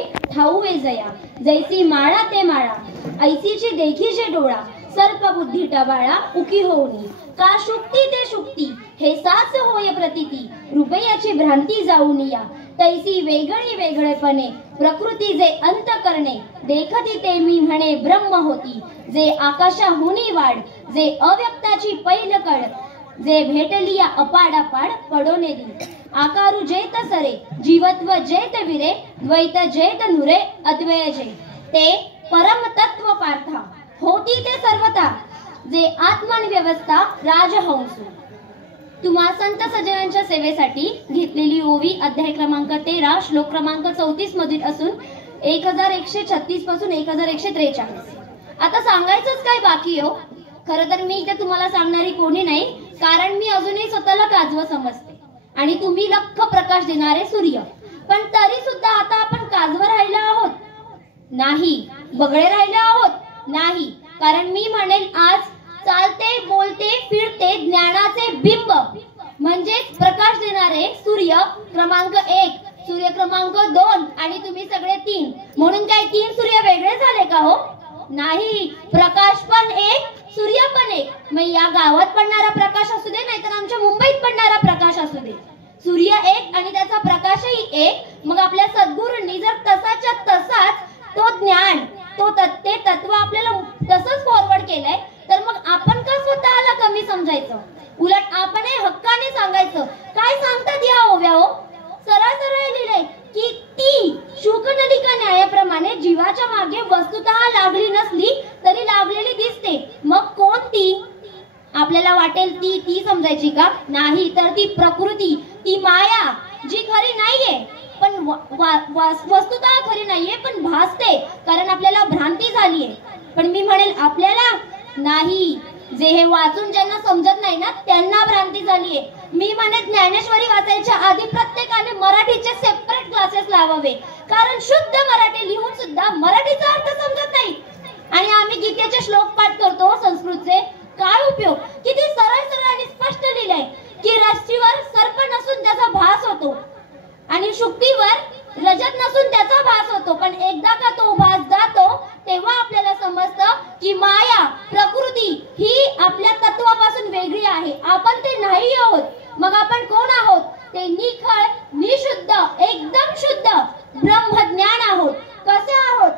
ठाऊ वेजया जैसी माळा ते माळा ऐसीची देखीचे डोळा सर्प बुद्धी टवाळा उकी होऊनी का शुक्ती ते शुक्ती हे साच होय प्रतीती रुपयाची भ्रांती जाऊन या तैसी वेगळी वेगळेपणे प्रकृती जे अंत करणे देखती ते मी म्हणे ब्रह्म होती जे आकाशाहुनी वाढ जे अव्यक्ताची पैल कळ जे भेटली या अपाडापाड पडोने दी आकारू जेत सरे जीवत्व जेत विरे द्वैत जेत नुरे अद्वय जे ते परम तत्व पार्था होती ते सर्वता जे आत्मन व्यवस्था राजहंस तुम्हा संत सज्जनांच्या सेवेसाठी घेतलेली ओवी अध्याय क्रमांक 13 श्लोक क्रमांक 34 मधील असून 1136 पासून 1143. आता सांगायचंच काय बाकी हो. खरं तर मी इथे तुम्हाला सांगणारी कोणी नाही, कारण मी अजूनही स्वतःला काजव समजते आणि तुम्ही लख प्रकाश देणारे सूर्य. पण तरी सुद्धा आता आपण काजव राहिलो आहोत नाही, बगळे राहिलो आहोत नाही, कारण मी म्हणेल आज चालते बोलते फिरते ज्ञानाचे बिंब म्हणजेच प्रकाश देणारे सूर्य क्रमांक 1, सूर्य क्रमांक 2 आणि तुम्ही सगळे 3. म्हणून काय 3 सूर्य वेगळे झाले का हो? नाही, प्रकाश पण एक, सूर्य पण एक. मग या गावात पडणारा प्रकाश असू दे नाहीतर आमच्या मुंबईत पडणारा प्रकाश असू दे, सूर्य एक आणि त्याचा प्रकाशही एक. मग आपल्या सद्गुरूंनी जर तसाच्या तसाच तो ज्ञान ते तत्व आपल्याला तसंच फॉरवर्ड केलंय, तर मग आपण का स्वतःला कमी समजायचं? उलट आपण हक्काने सांगायचं. काय सांगतात या ओव्या हो? सरळ सरळ लिहिलंय की ती शुकनलिका न्यायाप्रमाणे जीवाच्या मागे वस्तुतः लागली नसली तरी लागलेली दिसते. मग कोणती? आपल्याला वाटेल ती समजायची का? नाही, तर ती प्रकृती, ती माया जी खरी नाहीये पण वस्तुतः खरी नाहीये पण भासते, कारण आपल्याला भ्रांती झालीये. पण मी म्हणेल आपल्याला नाही, जे हे वाचून ज्यांना समजत नाही ना त्यांना भ्रांती झालीये. मी म्हणे ज्ञानेश्वरी वाचायच्या आधी प्रत्येकाने मराठीचे सेपरेट क्लासेस लावावे, कारण शुद्ध मराठी लिहून सुद्धा मराठीचा अर्थ समजत नाही. आणि आम्ही गीतेचे श्लोक पाठ करतो संस्कृतचे, काय उपयोग? किती सरळ सरळ आणि स्पष्ट लिहिलंय की रस्सीवर सर्प नसून त्याचा भास होतो आणि शुक्तीवर रजत नसून त्याचा भास होतो. पण एकदा का तो भास जातो तेव्हा आपल्याला समजतं की माया प्रकृती ही आपल्या तत्वापासून वेगळी आहे, आपण ते नाही आहोत. मग आपण कोण आहोत? ते निखळ, निशुद्ध, एकदम शुद्ध ब्रह्मज्ञान आहोत. कसे आहोत?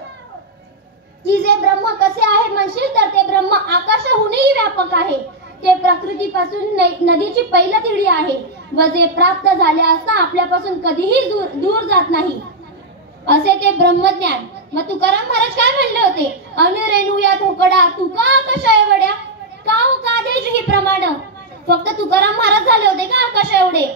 की जे ब्रह्म कसे आहे म्हणशील तर ते ब्रह्म आकाशाहूनही व्यापक आहे. ते प्रकृतीपासून नदीची पहिली तिडी आहे व जे प्राप्त झाले असता आपल्यापासून कधीही दूर जात नाही, असे ते ब्रह्मज्ञान. मग तुकाराम महाराज काय म्हणले होते? अनरेणू या धोकडा तुका कशा एवढ्या का कादेज ही प्रमाण. फक्त तुकाराम महाराज झाले होते का आकाश एवढे?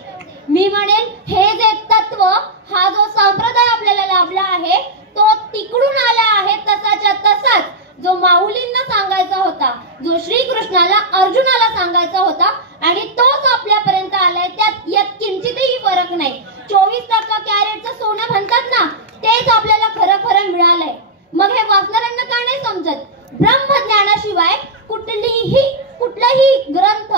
मी म्हणेल हे जे तत्व, हा जो संप्रदाय आपल्याला लाभला आहे तो तिकडून आला आहे तसाच्या तसाच, जो माऊलींना सांगायचा होता, जो श्रीकृष्णाला अर्जुनाला सांगायचा होता आणि तोच आपल्यापर्यंत आलाय. त्यात यात किंचितही फरक नाही. 24% कॅरेटचं सोनं म्हणतात ना, तेच आपल्याला खरं खरं मिळालंय. मग हे वाचणाऱ्यांना का नाही समजत? ब्रह्मज्ञानाशिवाय कुठलाही ग्रंथ,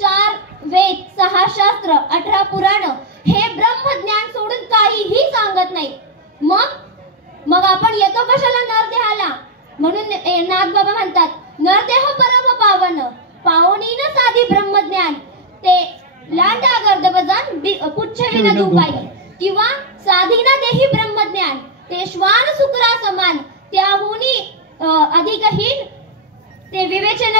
4 वेद, 6 शास्त्र, 18 पुराण हे ब्रह्मज्ञान सोडून काहीही सांगत नाही. मग आपण येतो कशाला नरदेहाला? म्हणून नागबाबा म्हणतात नरदेह परम पावन पावनीन साधी ब्रह्मज्ञान ते लांडा गर्दबजान पुच्छविन दुपाई किंवा साधीना देही ब्रह्मज्ञान ते श्वान शुक्रा समान त्याहुनी अधिकहीन ते विवेचन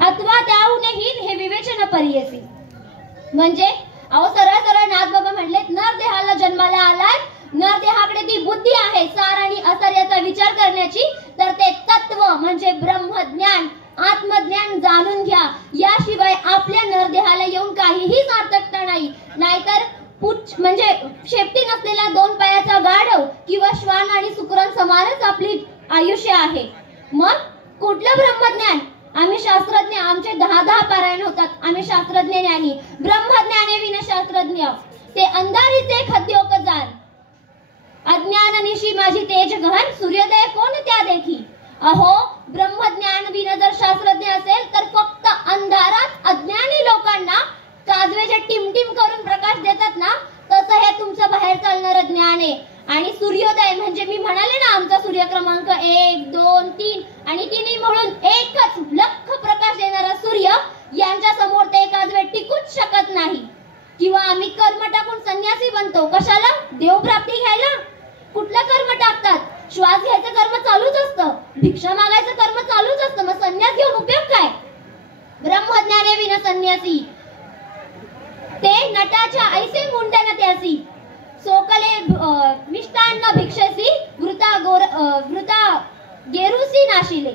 अथवा त्याहुनहीन हे विवेचन परियसी. म्हणजे अहो सरळ सरळ नागबाबा म्हणले नरदेहाला जन्माला आलाय, नरदेहाकडे ती बुद्धी आहे सार आणि असर याचा विचार करण्याची, तर ते तत्व म्हणजे ब्रह्मज्ञान, आत्मज्ञान जाणून घ्या. याशिवाय आपल्या नरदेहाला येऊन काहीही सार्थकता नाही. नाहीतर म्हणजे शेपटी नसलेला 2 पायाचा गाढव किंवा श्वान आणि शुक्रान समानच आपली आयुष्य आहे. मग कुठलं ब्रह्मज्ञान? आम्ही शास्त्रज्ञ, आमचे 10 पारायण होतात, आम्ही शास्त्रज्ञ ज्ञानी. ब्रह्मज्ञाने विन शास्त्रज्ञ ते अंधारीचे खद्योक जाण अज्ञान निशी माझी तेज गहन सूर्योदय कोण त्या देखी. अहो ब्रह्मज्ञान विन जर शास्त्रज्ञ असेल तर फक्त अंधारात अज्ञानी लोकांना काजवेचे टिमटिम करून प्रकाश देतात ना तसं हे तुमचं बाहेर चालणारं ज्ञान आहे. आणि सूर्योदय म्हणजे मी म्हणाले ना, आमचा सूर्य क्रमांक 1, 2, 3 आणि तिन्ही मिळून एकच लख प्रकाश देणारा सूर्य, यांच्या समोर ते एकाच वेळ टिकूच शकत नाही. किंवा आम्ही कर्म टाकून संन्यासी बनतो. कशाला? देवप्राप्ती घ्यायला. कुठलं कर्म टाकतात? श्वास घ्यायचं कर्म चालूच असतं, भिक्षा मागायचं कर्म चालूच असतं. मग संन्यास घेऊन उपयोग काय? ब्रह्मज्ञाने विना संन्यासी ते नटाच्या ऐसे मुंडन त्यासी, सोकले मिष्टान्न भिक्षसी, वृता गेरुसी नाशिले.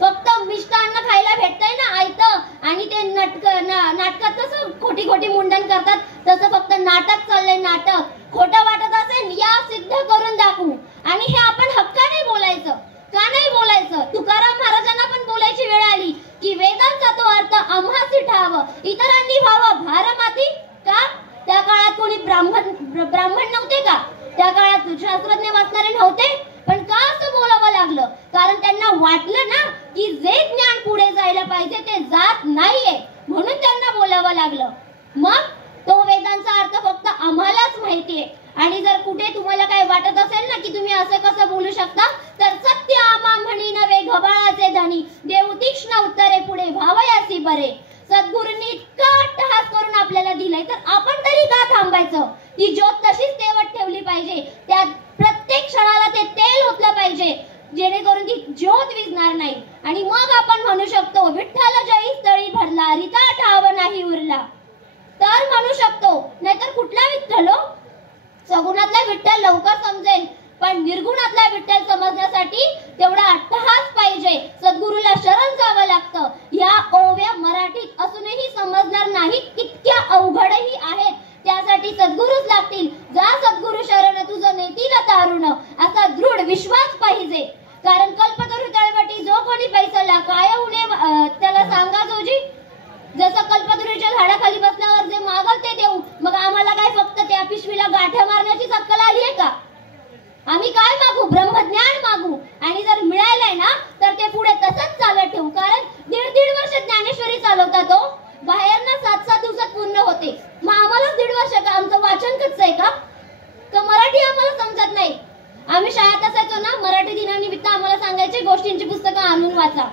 फक्त मिष्टान्न खायला भेटतंय ना आयतं, आणि ते नाटकात कसं खोटी खोटी मुंडन करतात, तसं फक्त नाटक चाललंय. नाटक खोटं वाटत असेल या सिद्ध करून दाखवू. आणि हे आपण हक्काने बोलायचं. का नाही बोलायचं? तुकाराम महाराजांना पण बोलायची वेळ आली की वेदांचा तो अर्थ आम्हासी ठाव, इतरांनी व्हावं भारमाती. का? त्या काळात कोणी ब्राह्मण नव्हते का? त्या काळात शास्त्रज्ञ वाचणारे नव्हते. पण का असं बोलावं लागलं? कारण त्यांना वाटलं ना की जे ज्ञान पुढे जायला पाहिजे ते जात नाहीये, म्हणून त्यांना बोलावं लागलं. मग तो वेदांचा अर्थ फक्त आम्हालाच माहितीये. आणि जर कुठे तुम्हाला काय वाटत असेल ना की तुम्ही असं कसं बोलू शकता, तर सत्य आम्हा म्हणी नव्हे घबाळाचे धनी, देऊ तीक्ष्ण उत्तरे पुढे व्हावयासी बरे. सद्गुरूंनी इतका अट्टहास करून आपल्याला दिलाय, तर आपण तरी का थांबायचं? ती ज्योत तशीच तेवत ठेवली पाहिजे. त्या प्रत्येक क्षणाला ते तेल ओतलं पाहिजे, जेणेकरून ती ज्योत विझणार नाही. आणि मग आपण म्हणू शकतो विठ्ठल जयी स्थळी भरला, रिता ठाव नाही उरला, तर म्हणू शकतो. नाहीतर कुठला विठ्ठल हो? सगुणातला विठ्ठल लवकर समजेल, पण निर्गुणातला विठ्ठल समजण्यासाठी तेवढा अट्टहास पाहिजे. सद्गुरूला शरण जावं लागतं. या ओव्या मराठीत असूनही समजणार नाहीत, इतक्या अवघडही आहेत. त्यासाठी सद्गुरूच लागतील. जा सद्गुरू शरण तुझं नेतील तारुण, असा दृढ विश्वास पाहिजे. कारण कल्पतरू तळवटी जो कोणी पैसला, काय उणे त्याला सांगा जोजी. जसं कल्पतरूच्या झाडाखाली बसल्यावर जे मागल ते देऊ. मग आम्हाला काय फक्त त्या पिशवीला गाठ्या मारण्याची अक्कल आली आहे का? आम्ही काय मागू? ब्रह्मज्ञान मागू. आणि जर मिळालंय ना तर ते पुढे तसंच चालत ठेवू. कारण 1.5 वर्ष ज्ञानेश्वरी चालवतात तो, बाहेर ना 7-7 दिवसात पूर्ण होते. मग आम्हाला 1.5 वर्ष का? आमचं वाचन कच्चं आहे का? तर मराठी आम्हाला समजत नाही. आम्ही शाळेत असायचो ना, मराठी दिनानिमित्त आम्हाला सांगायचे गोष्टींची पुस्तकं आणून वाचा.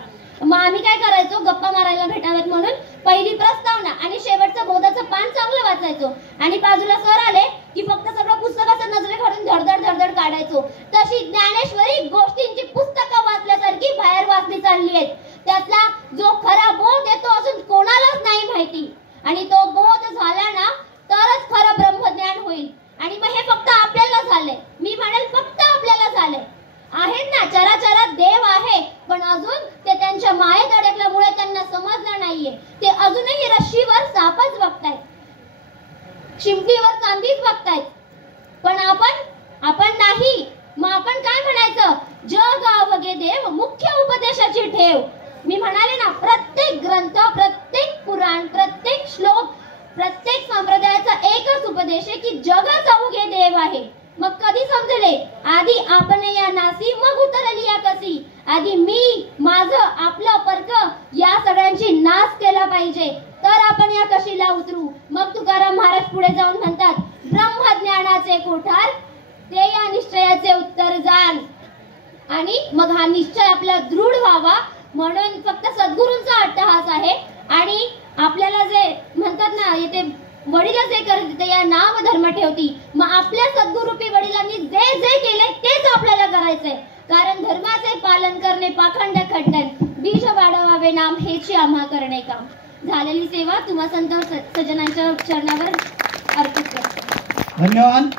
मग आम्ही काय करायचो? गप्पा मारायला भेटावेत म्हणून पहिली प्रस्तावना आणि शेवटचं बोधाचं पान चांगलं वाचायचो. आणि बाजूला सर आले की फक्त सगळं पुस्तकाचं नजरे काढून धडधड धडधड काढायचो. तशी ज्ञानेश्वरी गोष्टींची पुस्तकं वाचल्यासारखी बाहेर वाचली चालली आहेत. त्यातला जो खरा बोध येतो अजून कोणालाच नाही माहिती. आणि तो बोध झाला ना तरच खरं ब्रह्मज्ञान होईल. आणि मग हे फक्त आपल्याला झालंय. मी म्हणेल फक्त आपल्याला झालंय. आहेत ना, चराचरात देव आहे, पण अजून ते त्यांच्या मायेत अडकल्यामुळे त्यांना समजलं नाहीये. ते अजूनही रश्शीवर सापच बघतायत, शिंपीवर चांदीच बघतायत. पण आपण नाही. मग आपण काय म्हणायचं? जग आवगे देव मुख्य उपदेशाची ठेव. मी म्हणाले ना, प्रत्येक ग्रंथ, प्रत्येक पुराण, प्रत्येक श्लोक, प्रत्येक संप्रदायाचा एकच उपदेश आहे की जगच अवघे देव आहे. मग कधी समजले? आधी आपण या नासी, मग उतरली या कसी. आधी मी, माझं, आपलं, परक या सगळ्यांची नाश केला पाहिजे, तर आपण या कशीला उतरू. मग तुकाराम महाराज पुढे जाऊन म्हणतात, ब्रह्मज्ञानाचे कोठार ते या निश्चयाचे उत्तर जाण. आणि मग हा निश्चय आपला दृढ व्हावा म्हणून फक्त सद्गुरूंचा अट्टहास आहे. आणि आपल्याला जे म्हणतात ना, येते वडील जे करते या नाम धर्म ठेवती. मग आपल्या सद्गुरूपी वडिलांनी जे जे केले तेच आपल्याला करायचंय. कारण धर्माचे पालन करणे पाखंड खंडन, बीज वाढवावे नाम हेची आम्हा करणे काम. झालेली सेवा तुम्हा संत सज्जनांच्या चरणावर अर्पित करते. धन्यवाद.